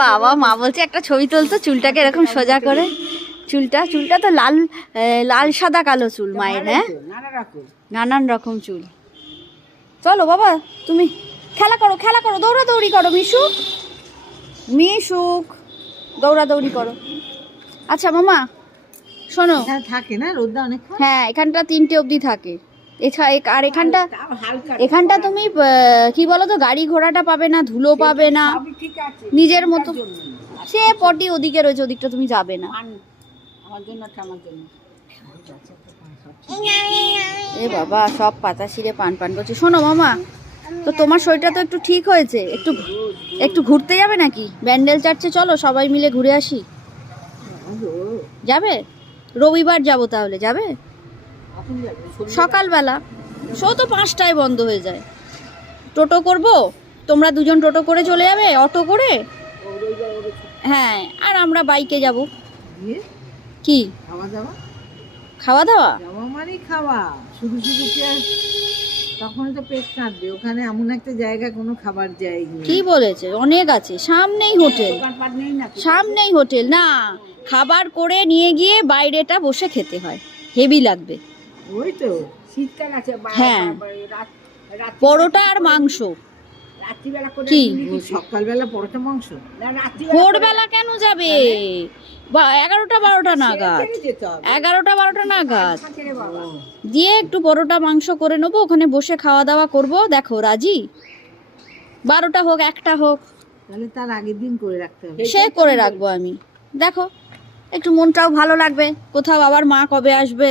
বাবা, মা বলছে একটা ছবি তুলতো, চুলটাকে এরকম সোজা করে। চুলটা তো লাল লাল সাদা কালো চুল মায়ের। হ্যাঁ, নানান রকম চুল। চলো বাবা, তুমি খেলা করো, দৌড়াদৌড়ি করো। মিশুক দৌড়াদৌড়ি করো। আচ্ছা মামা শোনো, থাকে না রোদটা অনেক। হ্যাঁ, এখানটা 3টে অবধি থাকে। আর এখানটা তুমি কি বলো তো, গাড়ি ঘোড়াটা পাবে না, ধুলো পাবে না, নিজের মতো। সে পটি ওদিকে রয়েছে, ওদিকটা তুমি যাবে না। এ বাবা, সব পাতা ছিঁড়ে পান করছে। শোনো মামা, তো তোমার শরীরটা তো একটু ঠিক হয়েছে, একটু ঘুরতে যাবে নাকি? ব্যান্ডেল চার্চে চলো, সবাই মিলে ঘুরে আসি। যাবে? রবিবার যাবো তাহলে, যাবে? সকালবেলা শো তো 5টায় বন্ধ হয়ে যায়। টোটো করব, তোমরা দুজন টোটো করে চলে যাবে, অটো করে। হ্যাঁ, আর আমরা বাইকে যাব। কি খাওয়া দাওয়া? শুধু কি আর তখন তো পেট কাটবে। ওখানে এমন একটা জায়গা, কোনো খাবার জায়গা কি বলেছে, অনেক আছে। সামনেই হোটেল না, খাবার করে নিয়ে গিয়ে বাইরেটা বসে খেতে হয়, হেভি লাগবে। ওই তো শীতকাল আছে। হ্যাঁ, পরোটা আর মাংস। কি সকালবেলা পরোটা মাংস? ভোরবেলা কেন যাবে? 11টা 12টা নাগাদ, 11টা 12টা নাগাদ দিয়ে একটু পরোটা মাংস করে নেবো, ওখানে বসে খাওয়া দাওয়া করব। দেখো রাজি? 12টা হোক, 1টা হোক, তাহলে তার আগের দিন করে রাখতে হবে। সে করে রাখবো আমি। দেখো, একটু মনটাও ভালো লাগবে। কোথাও আবার মা কবে আসবে?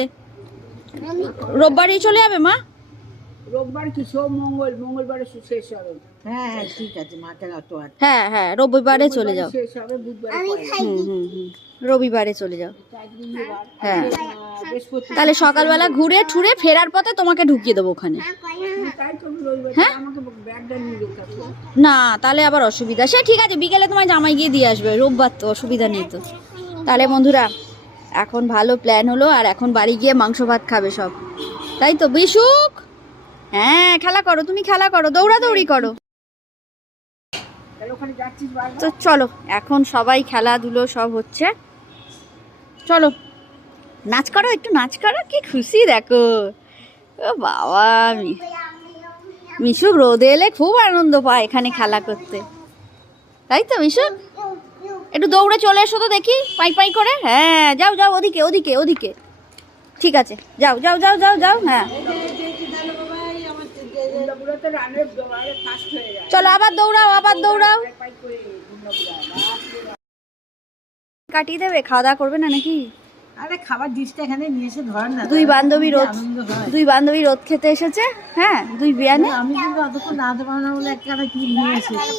রোববারই চলে যাবে মা? রোববার কি সোম মঙ্গলবারে শেষ হবে। হ্যাঁ ঠিক আছে, মাকে অত আছে। হ্যাঁ, রবিবারে চলে যাও। শেষ হবে বুধবারে। রবিবারে চলে যাও। হ্যাঁ, তাহলে সকালবেলা ঘুরে ঠুরে ফেরার পথে তোমাকে ঢুকিয়ে দেবো ওখানে। হ্যাঁ, না তাহলে আবার অসুবিধা। সে ঠিক আছে, বিকেলে তোমার জামাই গিয়ে দিয়ে আসবে, রোববার তো অসুবিধা নেই তো। তাহলে বন্ধুরা, এখন ভালো প্ল্যান হলো, আর এখন বাড়ি গিয়ে মাংস ভাত খাবে সব, তাই তো? বিশুক, হ্যাঁ খেলা করো, তুমি খেলা করো, দৌড়াদৌড়ি করো। তো চলো, এখন সবাই খেলাধুলো সব হচ্ছে, চলো নাচ করো, একটু নাচ করো। কি খুশি দেখো, ও বাবা। মিশুক রোদে এলে খুব আনন্দ পায় এখানে খেলা করতে, তাই তো? মিশুক, একটু দৌড়ে চলে এসো তো দেখি, পাই করে। হ্যাঁ, যাও ওদিকে। ঠিক আছে, যাও। হ্যাঁ, চলো আবার দৌড়াও। কাটিয়ে দেবে, খাওয়া দাওয়া করবে না নাকি? আরে খাবার ডিশটা এখানে নিয়ে এসে ধর না। দুই বান্ধবী রোদ খেতে এসেছে। হ্যাঁ, 2 বিয়ানে। আমি কিন্তু অতক্ষণ দাঁড়াতে পারবো না বলে একটা কি নিয়ে এসেছি।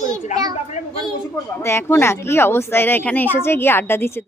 দেখো না কি অবস্থা, এরা এখানে এসেছে, গিয়ে আড্ডা দিচ্ছে।